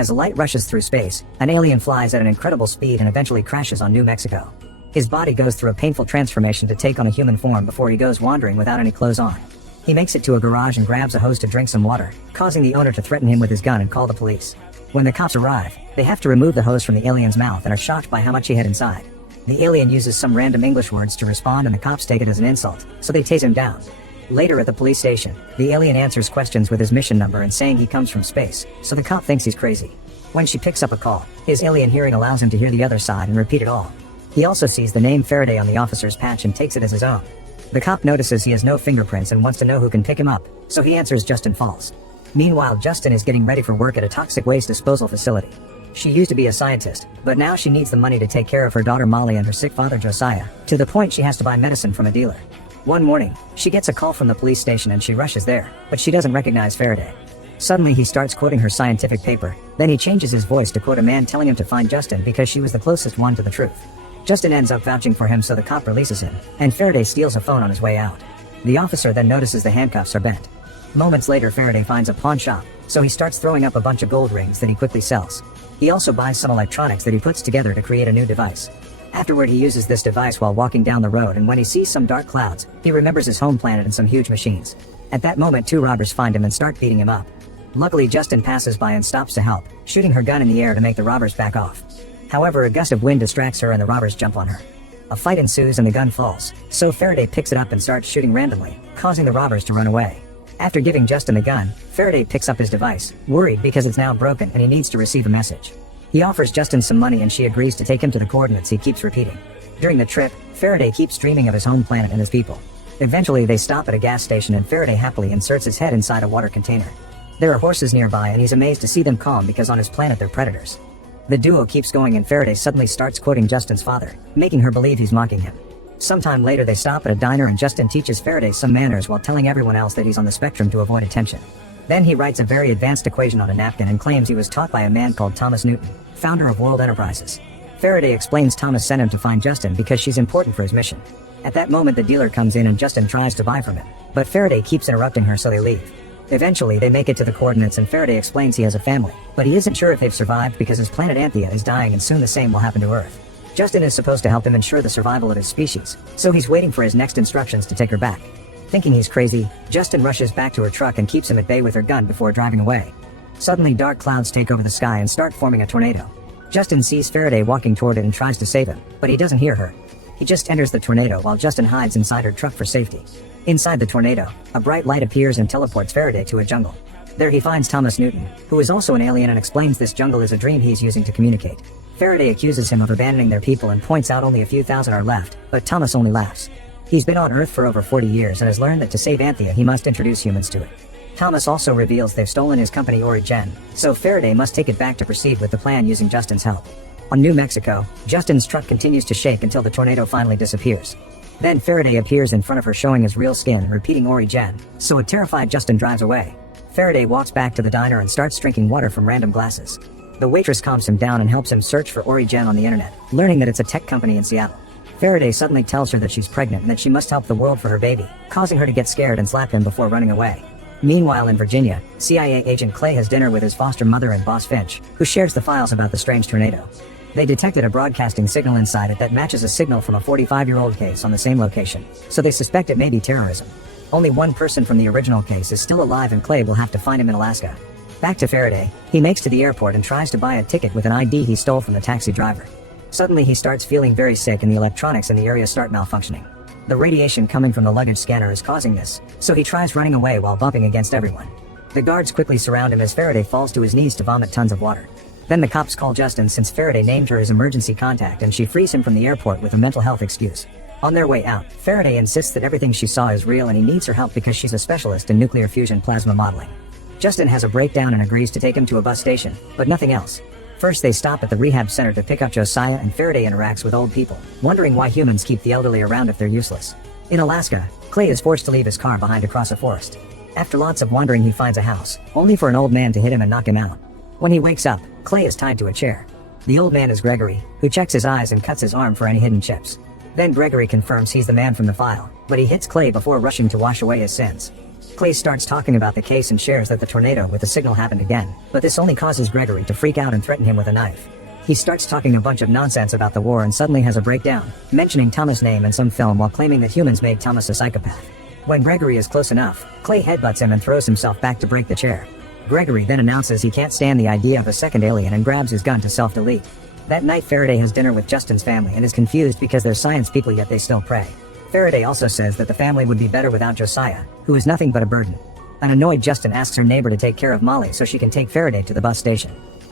As light rushes through space, an alien flies at an incredible speed and eventually crashes on New Mexico. His body goes through a painful transformation to take on a human form before he goes wandering without any clothes on. He makes it to a garage and grabs a hose to drink some water, causing the owner to threaten him with his gun and call the police. When the cops arrive, they have to remove the hose from the alien's mouth and are shocked by how much he had inside. The alien uses some random English words to respond and the cops take it as an insult, so they tase him down. Later at the police station, the alien answers questions with his mission number and saying he comes from space, so the cop thinks he's crazy. When she picks up a call, his alien hearing allows him to hear the other side and repeat it all. He also sees the name Faraday on the officer's patch and takes it as his own. The cop notices he has no fingerprints and wants to know who can pick him up, so he answers Justin Falls. Meanwhile, Justin is getting ready for work at a toxic waste disposal facility. She used to be a scientist, but now she needs the money to take care of her daughter Molly and her sick father Josiah, to the point she has to buy medicine from a dealer. One morning, she gets a call from the police station and she rushes there, but she doesn't recognize Faraday. Suddenly he starts quoting her scientific paper, then he changes his voice to quote a man telling him to find Justin because she was the closest one to the truth. Justin ends up vouching for him, so the cop releases him, and Faraday steals a phone on his way out. The officer then notices the handcuffs are bent. Moments later, Faraday finds a pawn shop, so he starts throwing up a bunch of gold rings that he quickly sells. He also buys some electronics that he puts together to create a new device. Afterward, he uses this device while walking down the road, and when he sees some dark clouds, he remembers his home planet and some huge machines. At that moment, two robbers find him and start beating him up. Luckily, Justin passes by and stops to help, shooting her gun in the air to make the robbers back off. However, a gust of wind distracts her and the robbers jump on her. A fight ensues and the gun falls, so Faraday picks it up and starts shooting randomly, causing the robbers to run away. After giving Justin the gun, Faraday picks up his device, worried because it's now broken and he needs to receive a message. He offers Justin some money and she agrees to take him to the coordinates he keeps repeating. During the trip, Faraday keeps dreaming of his home planet and his people. Eventually, they stop at a gas station and Faraday happily inserts his head inside a water container. There are horses nearby and he's amazed to see them calm because on his planet they're predators. The duo keeps going and Faraday suddenly starts quoting Justin's father, making her believe he's mocking him. Sometime later, they stop at a diner and Justin teaches Faraday some manners while telling everyone else that he's on the spectrum to avoid attention. Then he writes a very advanced equation on a napkin and claims he was taught by a man called Thomas Newton, founder of World Enterprises. Faraday explains Thomas sent him to find Justin because she's important for his mission. At that moment, the dealer comes in and Justin tries to buy from him, but Faraday keeps interrupting her, so they leave. Eventually, they make it to the coordinates and Faraday explains he has a family, but he isn't sure if they've survived because his planet Anthea is dying and soon the same will happen to Earth. Justin is supposed to help him ensure the survival of his species, so he's waiting for his next instructions to take her back. Thinking he's crazy, Justin rushes back to her truck and keeps him at bay with her gun before driving away. Suddenly, dark clouds take over the sky and start forming a tornado. Justin sees Faraday walking toward it and tries to save him, but he doesn't hear her. He just enters the tornado while Justin hides inside her truck for safety. Inside the tornado, a bright light appears and teleports Faraday to a jungle. There he finds Thomas Newton, who is also an alien and explains this jungle is a dream he's using to communicate. Faraday accuses him of abandoning their people and points out only a few thousand are left, but Thomas only laughs. He's been on Earth for over 40 years and has learned that to save Anthea he must introduce humans to it. Thomas also reveals they've stolen his company Origen, so Faraday must take it back to proceed with the plan using Justin's help. On New Mexico, Justin's truck continues to shake until the tornado finally disappears. Then Faraday appears in front of her showing his real skin and repeating Origen, so a terrified Justin drives away. Faraday walks back to the diner and starts drinking water from random glasses. The waitress calms him down and helps him search for Origen on the internet, learning that it's a tech company in Seattle. Faraday suddenly tells her that she's pregnant and that she must help the world for her baby, causing her to get scared and slap him before running away. Meanwhile in Virginia, CIA agent Clay has dinner with his foster mother and boss Finch, who shares the files about the strange tornado. They detected a broadcasting signal inside it that matches a signal from a 45-year-old case on the same location, so they suspect it may be terrorism. Only one person from the original case is still alive and Clay will have to find him in Alaska. Back to Faraday, he makes to the airport and tries to buy a ticket with an ID he stole from the taxi driver. Suddenly he starts feeling very sick and the electronics in the area start malfunctioning. The radiation coming from the luggage scanner is causing this, so he tries running away while bumping against everyone. The guards quickly surround him as Faraday falls to his knees to vomit tons of water. Then the cops call Justin since Faraday named her his emergency contact and she frees him from the airport with a mental health excuse. On their way out, Faraday insists that everything she saw is real and he needs her help because she's a specialist in nuclear fusion plasma modeling. Justin has a breakdown and agrees to take him to a bus station, but nothing else. First they stop at the rehab center to pick up Josiah and Faraday interacts with old people, wondering why humans keep the elderly around if they're useless. In Alaska, Clay is forced to leave his car behind across a forest. After lots of wandering he finds a house, only for an old man to hit him and knock him out. When he wakes up, Clay is tied to a chair. The old man is Gregory, who checks his eyes and cuts his arm for any hidden chips. Then Gregory confirms he's the man from the file, but he hits Clay before rushing to wash away his sins. Clay starts talking about the case and shares that the tornado with the signal happened again, but this only causes Gregory to freak out and threaten him with a knife. He starts talking a bunch of nonsense about the war and suddenly has a breakdown, mentioning Thomas' name in some film while claiming that humans made Thomas a psychopath. When Gregory is close enough, Clay headbutts him and throws himself back to break the chair. Gregory then announces he can't stand the idea of a second alien and grabs his gun to self-delete. That night Faraday has dinner with Justin's family and is confused because they're science people yet they still pray. Faraday also says that the family would be better without Josiah, who is nothing but a burden. An annoyed Justin asks her neighbor to take care of Molly so she can take Faraday to the bus station.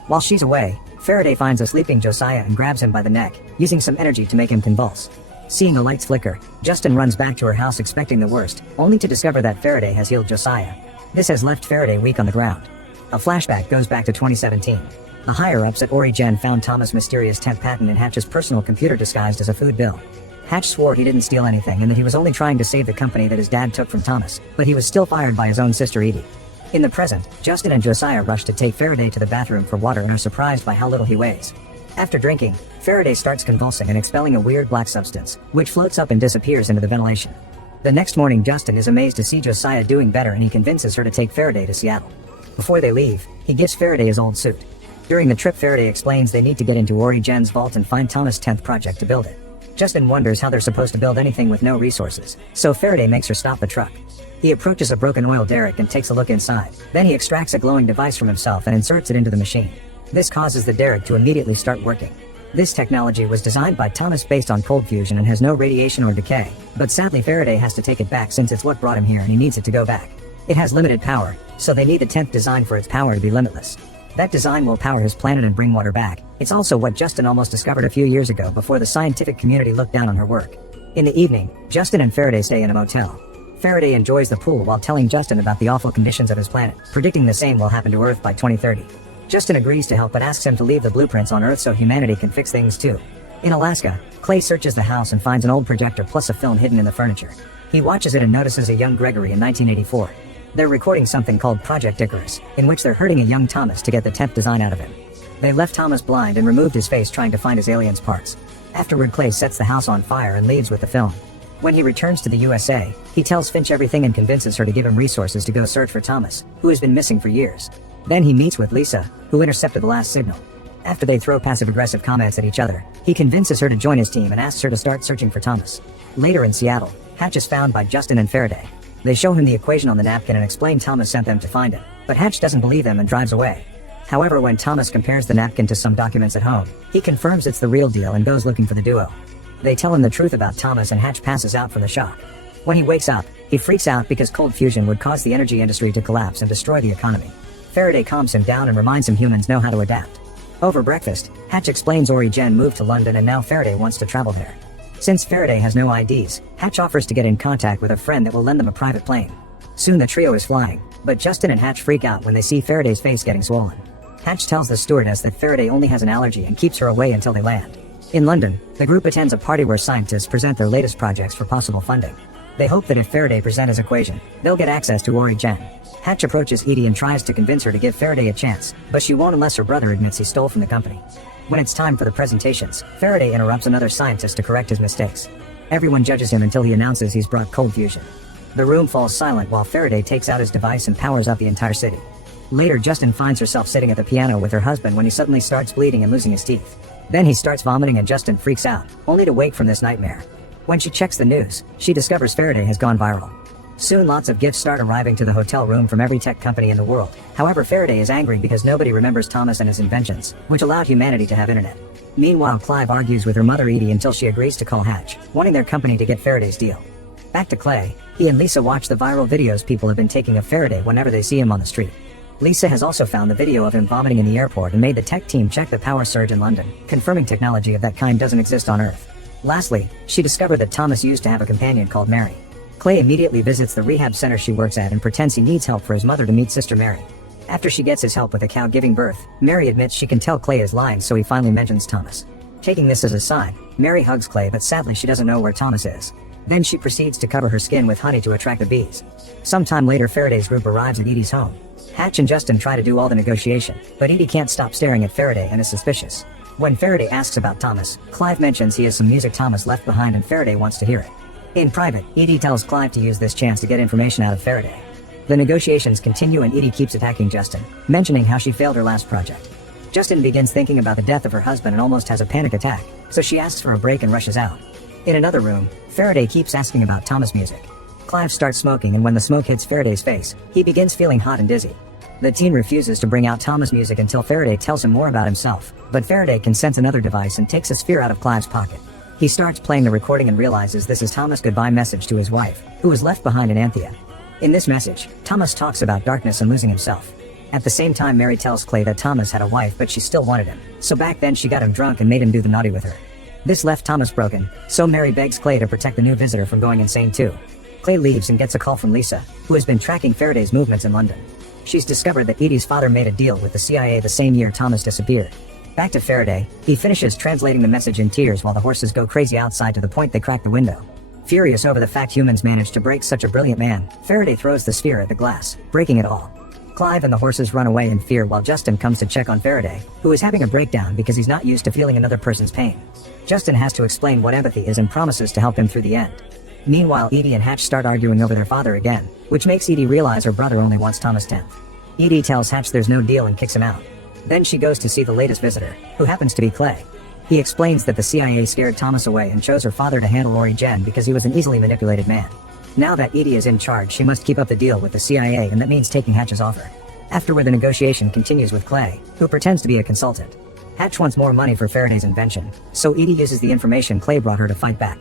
While she's away, Faraday finds a sleeping Josiah and grabs him by the neck, using some energy to make him convulse. Seeing the lights flicker, Justin runs back to her house expecting the worst, only to discover that Faraday has healed Josiah. This has left Faraday weak on the ground. A flashback goes back to 2017. The higher-ups at Origen found Thomas' mysterious temp patent in Hatch's personal computer disguised as a food bill. Hatch swore he didn't steal anything and that he was only trying to save the company that his dad took from Thomas, but he was still fired by his own sister Edie. In the present, Justin and Josiah rush to take Faraday to the bathroom for water and are surprised by how little he weighs. After drinking, Faraday starts convulsing and expelling a weird black substance, which floats up and disappears into the ventilation. The next morning Justin is amazed to see Josiah doing better and he convinces her to take Faraday to Seattle. Before they leave, he gives Faraday his old suit. During the trip Faraday explains they need to get into Origen's vault and find Thomas' 10th project to build it. Justin wonders how they're supposed to build anything with no resources, so Faraday makes her stop the truck. He approaches a broken oil derrick and takes a look inside. Then he extracts a glowing device from himself and inserts it into the machine. This causes the derrick to immediately start working. This technology was designed by Thomas based on cold fusion and has no radiation or decay, but sadly Faraday has to take it back since it's what brought him here and he needs it to go back. It has limited power, so they need the 10th design for its power to be limitless. That design will power his planet and bring water back. It's also what Justin almost discovered a few years ago before the scientific community looked down on her work. In the evening, Justin and Faraday stay in a motel. Faraday enjoys the pool while telling Justin about the awful conditions of his planet, predicting the same will happen to Earth by 2030. Justin agrees to help but asks him to leave the blueprints on Earth so humanity can fix things too. In Alaska, Clay searches the house and finds an old projector plus a film hidden in the furniture. He watches it and notices a young Gregory in 1984. They're recording something called Project Icarus, in which they're hurting a young Thomas to get the 10th design out of him. They left Thomas blind and removed his face trying to find his alien's parts. Afterward Clay sets the house on fire and leaves with the film. When he returns to the USA, he tells Finch everything and convinces her to give him resources to go search for Thomas, who has been missing for years. Then he meets with Lisa, who intercepted the last signal. After they throw passive-aggressive comments at each other, he convinces her to join his team and asks her to start searching for Thomas. Later in Seattle, Hatch is found by Justin and Faraday. They show him the equation on the napkin and explain Thomas sent them to find him, but Hatch doesn't believe them and drives away. However, when Thomas compares the napkin to some documents at home, he confirms it's the real deal and goes looking for the duo. They tell him the truth about Thomas and Hatch passes out from the shock. When he wakes up, he freaks out because cold fusion would cause the energy industry to collapse and destroy the economy. Faraday calms him down and reminds him humans know how to adapt. Over breakfast, Hatch explains Origen moved to London and now Faraday wants to travel there. Since Faraday has no IDs, Hatch offers to get in contact with a friend that will lend them a private plane. Soon the trio is flying, but Justin and Hatch freak out when they see Faraday's face getting swollen. Hatch tells the stewardess that Faraday only has an allergy and keeps her away until they land. In London, the group attends a party where scientists present their latest projects for possible funding. They hope that if Faraday presents his equation, they'll get access to Origen. Hatch approaches Edie and tries to convince her to give Faraday a chance, but she won't unless her brother admits he stole from the company. When it's time for the presentations, Faraday interrupts another scientist to correct his mistakes. Everyone judges him until he announces he's brought cold fusion. The room falls silent while Faraday takes out his device and powers up the entire city. Later, Justin finds herself sitting at the piano with her husband when he suddenly starts bleeding and losing his teeth. Then he starts vomiting and Justin freaks out, only to wake from this nightmare. When she checks the news, she discovers Faraday has gone viral. Soon lots of gifts start arriving to the hotel room from every tech company in the world. However, Faraday is angry because nobody remembers Thomas and his inventions, which allowed humanity to have internet. Meanwhile, Clive argues with her mother Edie until she agrees to call Hatch, wanting their company to get Faraday's deal. Back to Clay, he and Lisa watch the viral videos people have been taking of Faraday whenever they see him on the street. Lisa has also found the video of him vomiting in the airport and made the tech team check the power surge in London, confirming technology of that kind doesn't exist on Earth. Lastly, she discovered that Thomas used to have a companion called Mary. Clay immediately visits the rehab center she works at and pretends he needs help for his mother to meet Sister Mary. After she gets his help with a cow giving birth, Mary admits she can tell Clay is lying, so he finally mentions Thomas. Taking this as a sign, Mary hugs Clay, but sadly she doesn't know where Thomas is. Then she proceeds to cover her skin with honey to attract the bees. Sometime later, Faraday's group arrives at Edie's home. Hatch and Justin try to do all the negotiation, but Edie can't stop staring at Faraday and is suspicious. When Faraday asks about Thomas, Clive mentions he has some music Thomas left behind and Faraday wants to hear it. In private, Edie tells Clive to use this chance to get information out of Faraday. The negotiations continue and Edie keeps attacking Justin, mentioning how she failed her last project. Justin begins thinking about the death of her husband and almost has a panic attack, so she asks for a break and rushes out. In another room, Faraday keeps asking about Thomas' music. Clive starts smoking, and when the smoke hits Faraday's face, he begins feeling hot and dizzy. The teen refuses to bring out Thomas' music until Faraday tells him more about himself, but Faraday can sense another device and takes a sphere out of Clive's pocket. He starts playing the recording and realizes this is Thomas' goodbye message to his wife, who was left behind in Anthea. In this message, Thomas talks about darkness and losing himself. At the same time, Mary tells Clay that Thomas had a wife but she still wanted him, so back then she got him drunk and made him do the naughty with her. This left Thomas broken, so Mary begs Clay to protect the new visitor from going insane too. Clay leaves and gets a call from Lisa, who has been tracking Faraday's movements in London. She's discovered that Edie's father made a deal with the CIA the same year Thomas disappeared. Back to Faraday, he finishes translating the message in tears while the horses go crazy outside to the point they crack the window. Furious over the fact humans managed to break such a brilliant man, Faraday throws the sphere at the glass, breaking it all. Clive and the horses run away in fear while Justin comes to check on Faraday, who is having a breakdown because he's not used to feeling another person's pain. Justin has to explain what empathy is and promises to help him through the end. Meanwhile, Edie and Hatch start arguing over their father again, which makes Edie realize her brother only wants Thomas 10th. Edie tells Hatch there's no deal and kicks him out. Then she goes to see the latest visitor, who happens to be Clay. He explains that the CIA scared Thomas away and chose her father to handle Lori Jen because he was an easily manipulated man. Now that Edie is in charge, she must keep up the deal with the CIA, and that means taking Hatch's offer. Afterward, the negotiation continues with Clay, who pretends to be a consultant. Hatch wants more money for Faraday's invention, so Edie uses the information Clay brought her to fight back.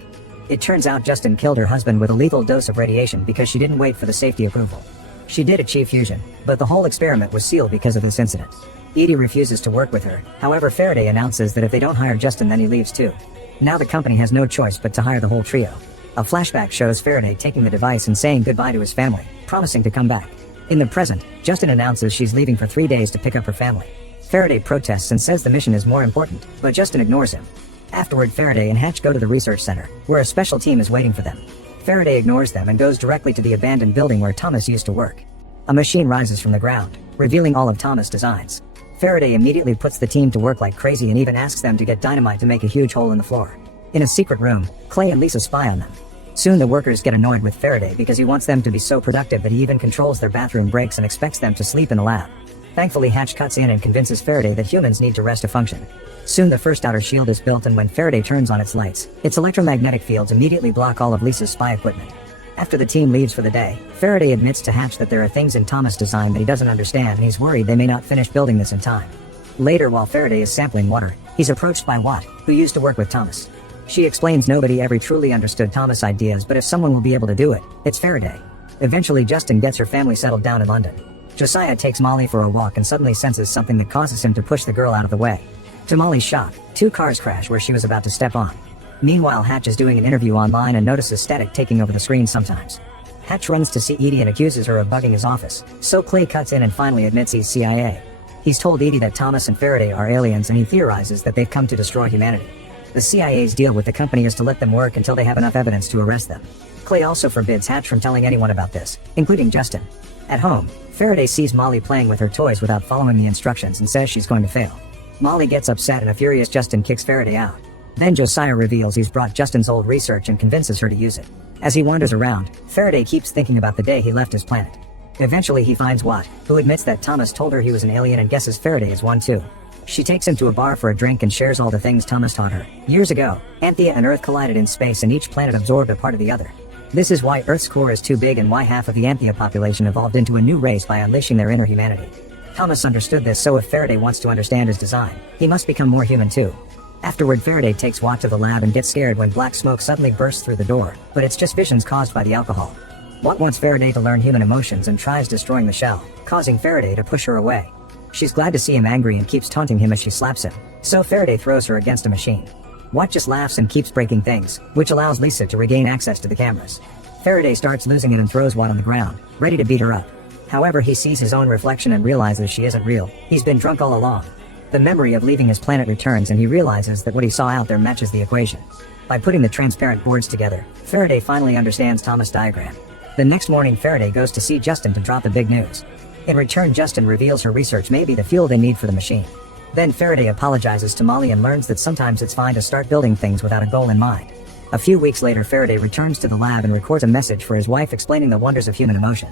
It turns out Justin killed her husband with a lethal dose of radiation because she didn't wait for the safety approval. She did achieve fusion, but the whole experiment was sealed because of this incident. Edie refuses to work with her, however Faraday announces that if they don't hire Justin then he leaves too. Now the company has no choice but to hire the whole trio. A flashback shows Faraday taking the device and saying goodbye to his family, promising to come back. In the present, Justin announces she's leaving for 3 days to pick up her family. Faraday protests and says the mission is more important, but Justin ignores him. Afterward, Faraday and Hatch go to the research center, where a special team is waiting for them. Faraday ignores them and goes directly to the abandoned building where Thomas used to work. A machine rises from the ground, revealing all of Thomas' designs. Faraday immediately puts the team to work like crazy and even asks them to get dynamite to make a huge hole in the floor. In a secret room, Clay and Lisa spy on them. Soon the workers get annoyed with Faraday because he wants them to be so productive that he even controls their bathroom breaks and expects them to sleep in the lab. Thankfully, Hatch cuts in and convinces Faraday that humans need to rest to function. Soon the first outer shield is built, and when Faraday turns on its lights, its electromagnetic fields immediately block all of Lisa's spy equipment. After the team leaves for the day, Faraday admits to Hatch that there are things in Thomas' design that he doesn't understand, and he's worried they may not finish building this in time. Later, while Faraday is sampling water, he's approached by Watt, who used to work with Thomas. She explains nobody ever truly understood Thomas' ideas, but if someone will be able to do it, it's Faraday. Eventually, Justin gets her family settled down in London. Josiah takes Molly for a walk and suddenly senses something that causes him to push the girl out of the way. To Molly's shock, 2 cars crash where she was about to step on. Meanwhile, Hatch is doing an interview online and notices static taking over the screen sometimes. Hatch runs to see Edie and accuses her of bugging his office, so Clay cuts in and finally admits he's CIA. He's told Edie that Thomas and Faraday are aliens, and he theorizes that they've come to destroy humanity. The CIA's deal with the company is to let them work until they have enough evidence to arrest them. Clay also forbids Hatch from telling anyone about this, including Justin. At home, Faraday sees Molly playing with her toys without following the instructions and says she's going to fail. Molly gets upset and a furious Justin kicks Faraday out. Then Josiah reveals he's brought Justin's old research and convinces her to use it. As he wanders around, Faraday keeps thinking about the day he left his planet. Eventually he finds Watt, who admits that Thomas told her he was an alien and guesses Faraday is one too. She takes him to a bar for a drink and shares all the things Thomas taught her. Years ago, Anthea and Earth collided in space and each planet absorbed a part of the other. This is why Earth's core is too big and why half of the Anthea population evolved into a new race by unleashing their inner humanity. Thomas understood this, so if Faraday wants to understand his design, he must become more human too. Afterward, Faraday takes Watt to the lab and gets scared when black smoke suddenly bursts through the door, but it's just visions caused by the alcohol. Watt wants Faraday to learn human emotions and tries destroying the shell, causing Faraday to push her away. She's glad to see him angry and keeps taunting him as she slaps him, so Faraday throws her against a machine. Watt just laughs and keeps breaking things, which allows Lisa to regain access to the cameras. Faraday starts losing it and throws Watt on the ground, ready to beat her up. However, he sees his own reflection and realizes she isn't real. He's been drunk all along. The memory of leaving his planet returns and he realizes that what he saw out there matches the equation. By putting the transparent boards together, Faraday finally understands Thomas' diagram. The next morning, Faraday goes to see Justin to drop the big news. In return, Justin reveals her research may be the fuel they need for the machine. Then Faraday apologizes to Molly and learns that sometimes it's fine to start building things without a goal in mind. A few weeks later, Faraday returns to the lab and records a message for his wife explaining the wonders of human emotion.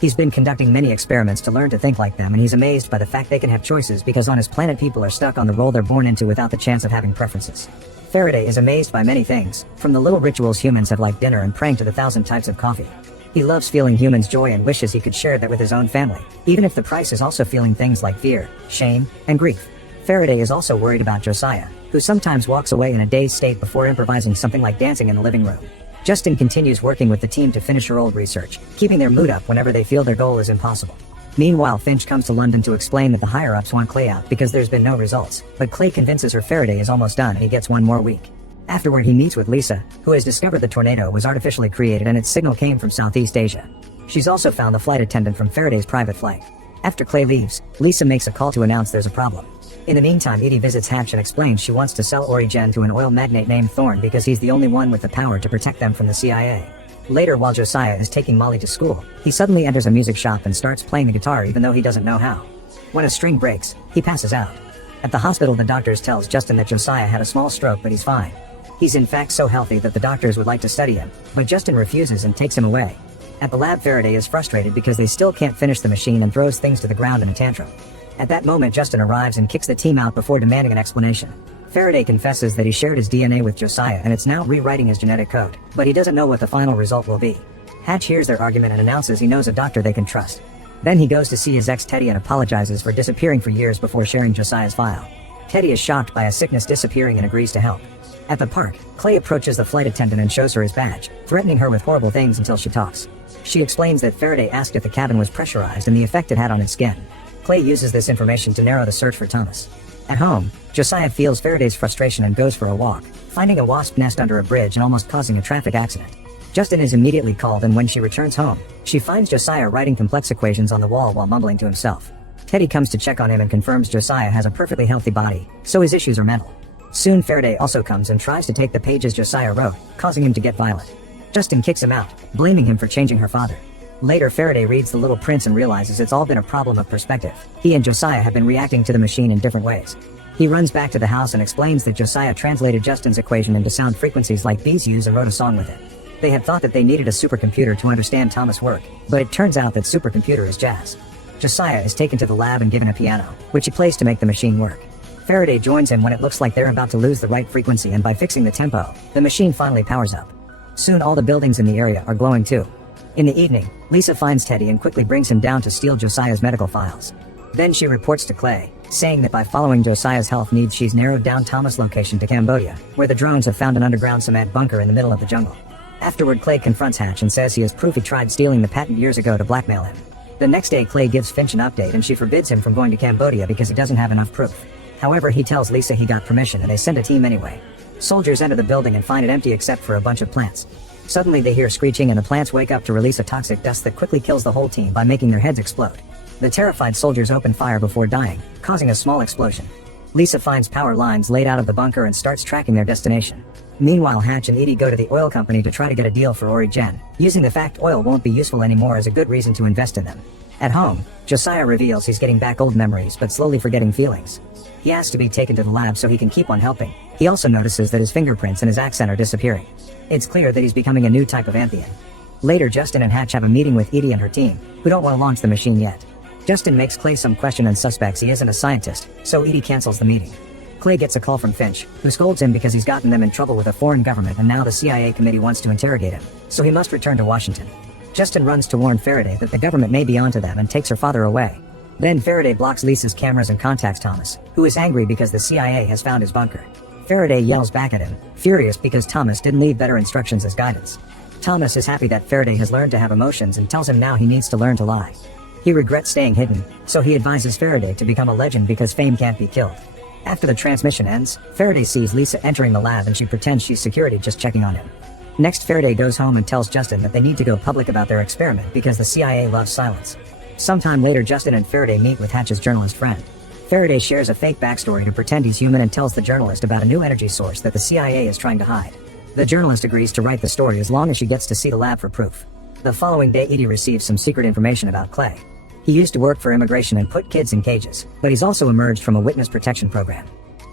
He's been conducting many experiments to learn to think like them, and he's amazed by the fact they can have choices because on his planet people are stuck on the role they're born into without the chance of having preferences. Faraday is amazed by many things, from the little rituals humans have like dinner and praying to the 1,000 types of coffee. He loves feeling humans' joy and wishes he could share that with his own family, even if the price is also feeling things like fear, shame, and grief. Faraday is also worried about Josiah, who sometimes walks away in a dazed state before improvising something like dancing in the living room. Justin continues working with the team to finish her old research, keeping their mood up whenever they feel their goal is impossible. Meanwhile, Finch comes to London to explain that the higher-ups want Clay out because there's been no results, but Clay convinces her Faraday is almost done and he gets one more week. Afterward, he meets with Lisa, who has discovered the tornado was artificially created and its signal came from Southeast Asia. She's also found the flight attendant from Faraday's private flight. After Clay leaves, Lisa makes a call to announce there's a problem. In the meantime, Edie visits Hatch and explains she wants to sell Origen to an oil magnate named Thorne because he's the only one with the power to protect them from the CIA. Later, while Josiah is taking Molly to school, he suddenly enters a music shop and starts playing the guitar even though he doesn't know how. When a string breaks, he passes out. At the hospital, the doctors tells Justin that Josiah had a small stroke but he's fine. He's in fact so healthy that the doctors would like to study him, but Justin refuses and takes him away. At the lab, Faraday is frustrated because they still can't finish the machine and throws things to the ground in a tantrum. At that moment, Justin arrives and kicks the team out before demanding an explanation. Faraday confesses that he shared his DNA with Josiah and it's now rewriting his genetic code, but he doesn't know what the final result will be. Hatch hears their argument and announces he knows a doctor they can trust. Then he goes to see his ex Teddy and apologizes for disappearing for years before sharing Josiah's file. Teddy is shocked by a sickness disappearing and agrees to help. At the park, Clay approaches the flight attendant and shows her his badge, threatening her with horrible things until she talks. She explains that Faraday asked if the cabin was pressurized and the effect it had on its skin. Clay uses this information to narrow the search for Thomas. At home, Josiah feels Faraday's frustration and goes for a walk, finding a wasp nest under a bridge and almost causing a traffic accident. Justin is immediately called, and when she returns home, she finds Josiah writing complex equations on the wall while mumbling to himself. Teddy comes to check on him and confirms Josiah has a perfectly healthy body, so his issues are mental. Soon Faraday also comes and tries to take the pages Josiah wrote, causing him to get violent. Justin kicks him out, blaming him for changing her father. Later, Faraday reads The Little Prince and realizes it's all been a problem of perspective. He and Josiah have been reacting to the machine in different ways. He runs back to the house and explains that Josiah translated Justin's equation into sound frequencies like bees use and wrote a song with it. They had thought that they needed a supercomputer to understand Thomas' work, but it turns out that supercomputer is jazz. Josiah is taken to the lab and given a piano, which he plays to make the machine work. Faraday joins him when it looks like they're about to lose the right frequency, and by fixing the tempo, the machine finally powers up. Soon all the buildings in the area are glowing too. In the evening, Lisa finds Teddy and quickly brings him down to steal Josiah's medical files. Then she reports to Clay, saying that by following Josiah's health needs she's narrowed down Thomas' location to Cambodia, where the drones have found an underground cement bunker in the middle of the jungle. Afterward, Clay confronts Hatch and says he has proof he tried stealing the patent years ago to blackmail him. The next day, Clay gives Finch an update and she forbids him from going to Cambodia because he doesn't have enough proof. However, he tells Lisa he got permission and they send a team anyway. Soldiers enter the building and find it empty except for a bunch of plants. Suddenly they hear screeching and the plants wake up to release a toxic dust that quickly kills the whole team by making their heads explode. The terrified soldiers open fire before dying, causing a small explosion. Lisa finds power lines laid out of the bunker and starts tracking their destination. Meanwhile, Hatch and Edie go to the oil company to try to get a deal for Origen, using the fact oil won't be useful anymore as a good reason to invest in them. At home, Josiah reveals he's getting back old memories but slowly forgetting feelings. He asks to be taken to the lab so he can keep on helping. He also notices that his fingerprints and his accent are disappearing. It's clear that he's becoming a new type of Anthian. Later, Justin and Hatch have a meeting with Edie and her team, who don't want to launch the machine yet. Justin makes Clay some question and suspects he isn't a scientist, so Edie cancels the meeting. Clay gets a call from Finch, who scolds him because he's gotten them in trouble with a foreign government and now the CIA committee wants to interrogate him, so he must return to Washington. Justin runs to warn Faraday that the government may be onto them and takes her father away. Then Faraday blocks Lisa's cameras and contacts Thomas, who is angry because the CIA has found his bunker. Faraday yells back at him, furious because Thomas didn't leave better instructions as guidance. Thomas is happy that Faraday has learned to have emotions and tells him now he needs to learn to lie. He regrets staying hidden, so he advises Faraday to become a legend because fame can't be killed. After the transmission ends, Faraday sees Lisa entering the lab and she pretends she's security just checking on him. Next, Faraday goes home and tells Justin that they need to go public about their experiment because the CIA loves silence. Sometime later, Justin and Faraday meet with Hatch's journalist friend. Faraday shares a fake backstory to pretend he's human and tells the journalist about a new energy source that the CIA is trying to hide. The journalist agrees to write the story as long as she gets to see the lab for proof. The following day, Edie receives some secret information about Clay. He used to work for immigration and put kids in cages, but he's also emerged from a witness protection program.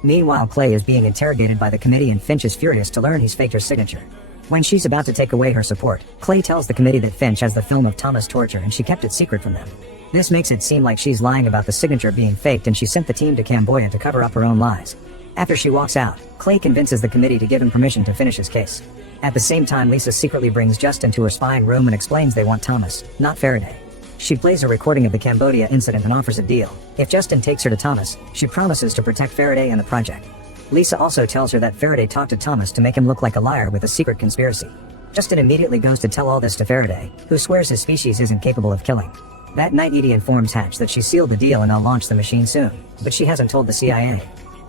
Meanwhile, Clay is being interrogated by the committee and Finch is furious to learn he's faked her signature. When she's about to take away her support, Clay tells the committee that Finch has the film of Thomas' torture and she kept it secret from them. This makes it seem like she's lying about the signature being faked and she sent the team to Cambodia to cover up her own lies. After she walks out, Clay convinces the committee to give him permission to finish his case. At the same time, Lisa secretly brings Justin to her spying room and explains they want Thomas, not Faraday. She plays a recording of the Cambodia incident and offers a deal. If Justin takes her to Thomas, she promises to protect Faraday and the project. Lisa also tells her that Faraday talked to Thomas to make him look like a liar with a secret conspiracy. Justin immediately goes to tell all this to Faraday, who swears his species isn't capable of killing. That night, Edie informs Hatch that she sealed the deal and they'll launch the machine soon, but she hasn't told the CIA.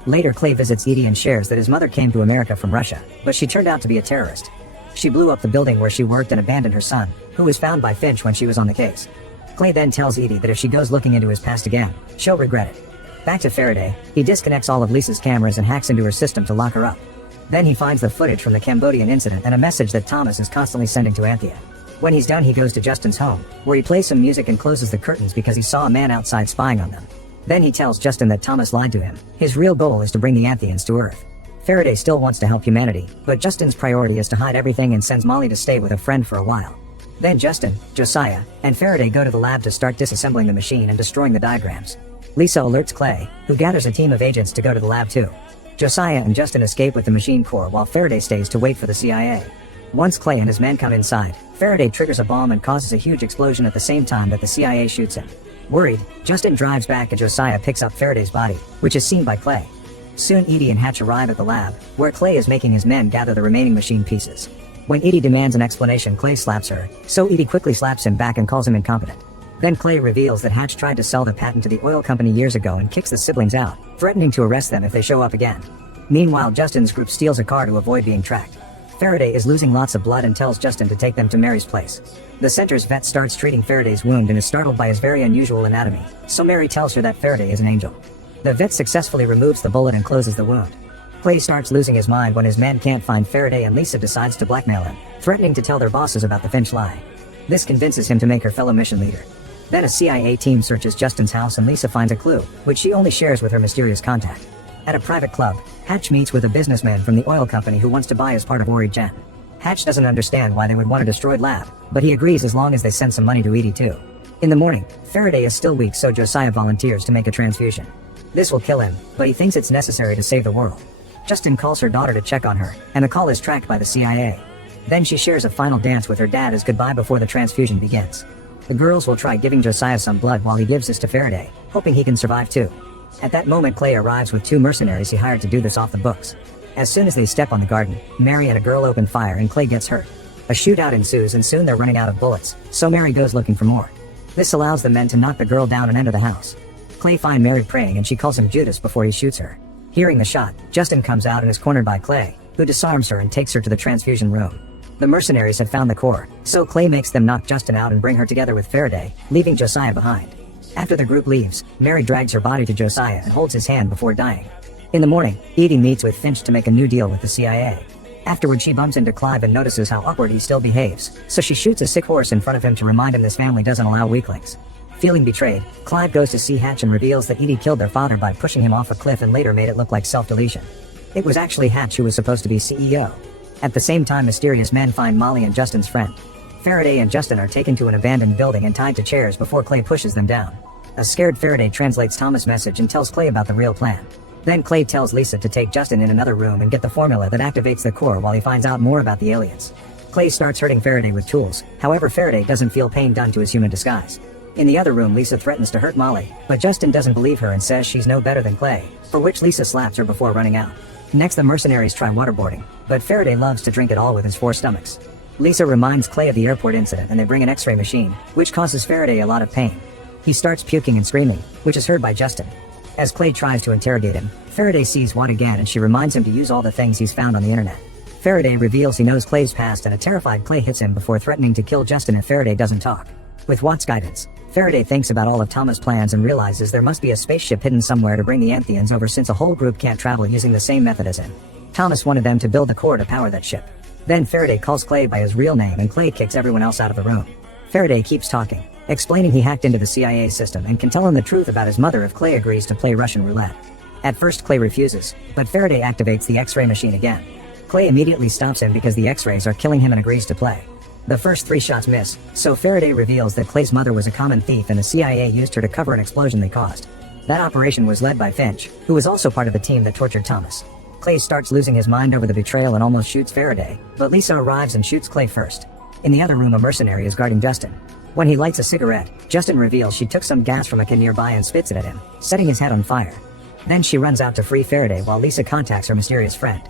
Later, Clay visits Edie and shares that his mother came to America from Russia, but she turned out to be a terrorist. She blew up the building where she worked and abandoned her son, who was found by Finch when she was on the case. Clay then tells Edie that if she goes looking into his past again, she'll regret it. Back to Faraday, he disconnects all of Lisa's cameras and hacks into her system to lock her up. Then he finds the footage from the Cambodian incident and a message that Thomas is constantly sending to Anthea. When he's done, he goes to Justin's home, where he plays some music and closes the curtains because he saw a man outside spying on them. Then he tells Justin that Thomas lied to him. His real goal is to bring the Antheans to Earth. Faraday still wants to help humanity, but Justin's priority is to hide everything and sends Molly to stay with a friend for a while. Then Justin, Josiah, and Faraday go to the lab to start disassembling the machine and destroying the diagrams. Lisa alerts Clay, who gathers a team of agents to go to the lab too. Josiah and Justin escape with the machine core while Faraday stays to wait for the CIA. Once Clay and his men come inside, Faraday triggers a bomb and causes a huge explosion at the same time that the CIA shoots him. Worried, Justin drives back and Josiah picks up Faraday's body, which is seen by Clay. Soon Edie and Hatch arrive at the lab, where Clay is making his men gather the remaining machine pieces. When Edie demands an explanation, Clay slaps her, so Edie quickly slaps him back and calls him incompetent. Then Clay reveals that Hatch tried to sell the patent to the oil company years ago and kicks the siblings out, threatening to arrest them if they show up again. Meanwhile, Justin's group steals a car to avoid being tracked. Faraday is losing lots of blood and tells Justin to take them to Mary's place. The center's vet starts treating Faraday's wound and is startled by his very unusual anatomy, so Mary tells her that Faraday is an angel. The vet successfully removes the bullet and closes the wound. Clay starts losing his mind when his men can't find Faraday and Lisa decides to blackmail him, threatening to tell their bosses about the Finch lie. This convinces him to make her fellow mission leader. Then a CIA team searches Justin's house and Lisa finds a clue, which she only shares with her mysterious contact. At a private club, Hatch meets with a businessman from the oil company who wants to buy as part of Ori Gen. Hatch doesn't understand why they would want a destroyed lab, but he agrees as long as they send some money to Edie too. In the morning, Faraday is still weak, so Josiah volunteers to make a transfusion. This will kill him, but he thinks it's necessary to save the world. Justin calls her daughter to check on her, and the call is tracked by the CIA. Then she shares a final dance with her dad as goodbye before the transfusion begins. The girls will try giving Josiah some blood while he gives this to Faraday, hoping he can survive too. At that moment, Clay arrives with 2 mercenaries he hired to do this off the books. As soon as they step on the garden, Mary and a girl open fire and Clay gets hurt. A shootout ensues and soon they're running out of bullets, so Mary goes looking for more. This allows the men to knock the girl down and enter the house. Clay finds Mary praying and she calls him Judas before he shoots her. Hearing the shot, Justin comes out and is cornered by Clay, who disarms her and takes her to the transfusion room. The mercenaries have found the core, so Clay makes them knock Justin out and bring her together with Faraday, leaving Josiah behind. After the group leaves, Mary drags her body to Josiah and holds his hand before dying. In the morning, Edie meets with Finch to make a new deal with the CIA. Afterward, she bumps into Clive and notices how awkward he still behaves, so she shoots a sick horse in front of him to remind him this family doesn't allow weaklings. Feeling betrayed, Clive goes to see Hatch and reveals that Edie killed their father by pushing him off a cliff and later made it look like self-deletion. It was actually Hatch who was supposed to be CEO. At the same time, mysterious men find Molly and Justin's friend. Faraday and Justin are taken to an abandoned building and tied to chairs before Clay pushes them down. A scared Faraday translates Thomas' message and tells Clay about the real plan. Then Clay tells Lisa to take Justin in another room and get the formula that activates the core while he finds out more about the aliens. Clay starts hurting Faraday with tools, however Faraday doesn't feel pain done to his human disguise. In the other room, Lisa threatens to hurt Molly, but Justin doesn't believe her and says she's no better than Clay, for which Lisa slaps her before running out. Next, the mercenaries try waterboarding, but Faraday loves to drink it all with his 4 stomachs. Lisa reminds Clay of the airport incident and they bring an x-ray machine, which causes Faraday a lot of pain. He starts puking and screaming, which is heard by Justin. As Clay tries to interrogate him, Faraday sees Watt again and she reminds him to use all the things he's found on the internet. Faraday reveals he knows Clay's past and a terrified Clay hits him before threatening to kill Justin if Faraday doesn't talk. With Watt's guidance, Faraday thinks about all of Thomas' plans and realizes there must be a spaceship hidden somewhere to bring the Antheans over since a whole group can't travel using the same method as him. Thomas wanted them to build the core to power that ship. Then Faraday calls Clay by his real name and Clay kicks everyone else out of the room. Faraday keeps talking, explaining he hacked into the CIA system and can tell him the truth about his mother if Clay agrees to play Russian roulette. At first Clay refuses, but Faraday activates the X-ray machine again. Clay immediately stops him because the X-rays are killing him and agrees to play. The first 3 shots miss, so Faraday reveals that Clay's mother was a common thief and the CIA used her to cover an explosion they caused. That operation was led by Finch, who was also part of the team that tortured Thomas. Clay starts losing his mind over the betrayal and almost shoots Faraday, but Lisa arrives and shoots Clay first. In the other room, a mercenary is guarding Justin. When he lights a cigarette, Justin reveals she took some gas from a can nearby and spits it at him, setting his head on fire. Then she runs out to free Faraday while Lisa contacts her mysterious friend.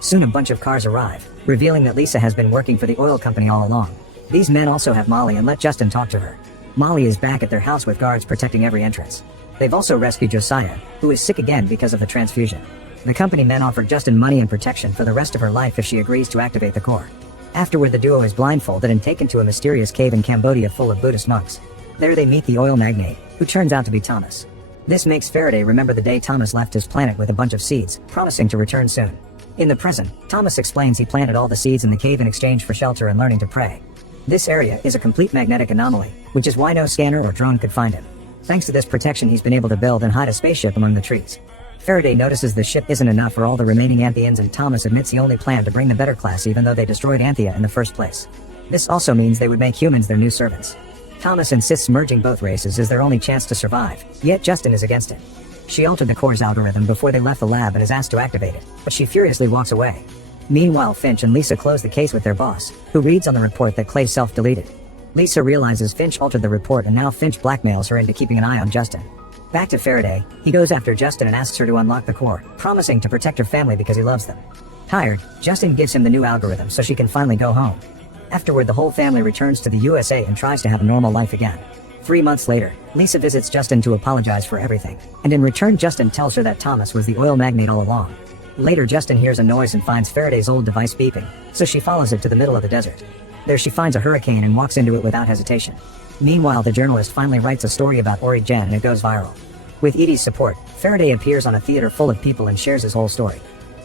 Soon a bunch of cars arrive, revealing that Lisa has been working for the oil company all along. These men also have Molly and let Justin talk to her. Molly is back at their house with guards protecting every entrance. They've also rescued Josiah, who is sick again because of the transfusion. The company men offer Justin money and protection for the rest of her life if she agrees to activate the core. Afterward, the duo is blindfolded and taken to a mysterious cave in Cambodia full of Buddhist monks. There they meet the oil magnate, who turns out to be Thomas. This makes Faraday remember the day Thomas left his planet with a bunch of seeds, promising to return soon. In the present, Thomas explains he planted all the seeds in the cave in exchange for shelter and learning to pray. This area is a complete magnetic anomaly, which is why no scanner or drone could find him. Thanks to this protection, he's been able to build and hide a spaceship among the trees. Faraday notices the ship isn't enough for all the remaining Antheans, and Thomas admits he only planned to bring the better class even though they destroyed Anthea in the first place. This also means they would make humans their new servants. Thomas insists merging both races is their only chance to survive, yet Justin is against it. She altered the core's algorithm before they left the lab and is asked to activate it, but she furiously walks away. Meanwhile, Finch and Lisa close the case with their boss, who reads on the report that Clay self-deleted. Lisa realizes Finch altered the report and now Finch blackmails her into keeping an eye on Justin. Back to Faraday, he goes after Justin and asks her to unlock the core, promising to protect her family because he loves them. Tired, Justin gives him the new algorithm so she can finally go home. Afterward, the whole family returns to the USA and tries to have a normal life again. 3 months later, Lisa visits Justin to apologize for everything, and in return Justin tells her that Thomas was the oil magnate all along. Later, Justin hears a noise and finds Faraday's old device beeping, so she follows it to the middle of the desert. There she finds a hurricane and walks into it without hesitation. Meanwhile, the journalist finally writes a story about Ori Jen and it goes viral. With Edie's support, Faraday appears on a theater full of people and shares his whole story.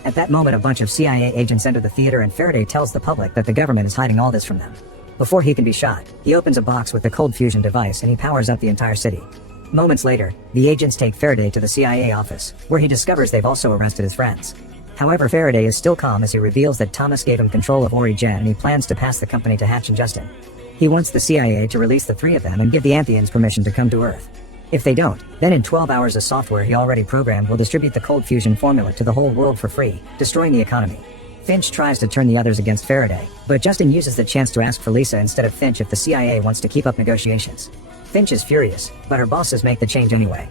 At that moment, a bunch of CIA agents enter the theater and Faraday tells the public that the government is hiding all this from them. Before he can be shot, he opens a box with the cold fusion device and he powers up the entire city. Moments later, the agents take Faraday to the CIA office, where he discovers they've also arrested his friends. However, Faraday is still calm as he reveals that Thomas gave him control of Ori Jen and he plans to pass the company to Hatch and Justin. He wants the CIA to release the 3 of them and give the Antheans permission to come to Earth. If they don't, then in 12 hours a software he already programmed will distribute the cold fusion formula to the whole world for free, destroying the economy. Finch tries to turn the others against Faraday, but Justin uses the chance to ask for Lisa instead of Finch if the CIA wants to keep up negotiations. Finch is furious, but her bosses make the change anyway.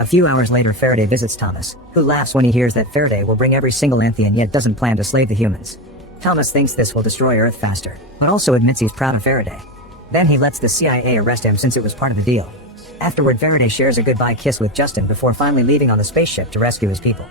A few hours later, Faraday visits Thomas, who laughs when he hears that Faraday will bring every single Anthean yet doesn't plan to slave the humans. Thomas thinks this will destroy Earth faster, but also admits he's proud of Faraday. Then he lets the CIA arrest him since it was part of the deal. Afterward, Faraday shares a goodbye kiss with Justin before finally leaving on the spaceship to rescue his people.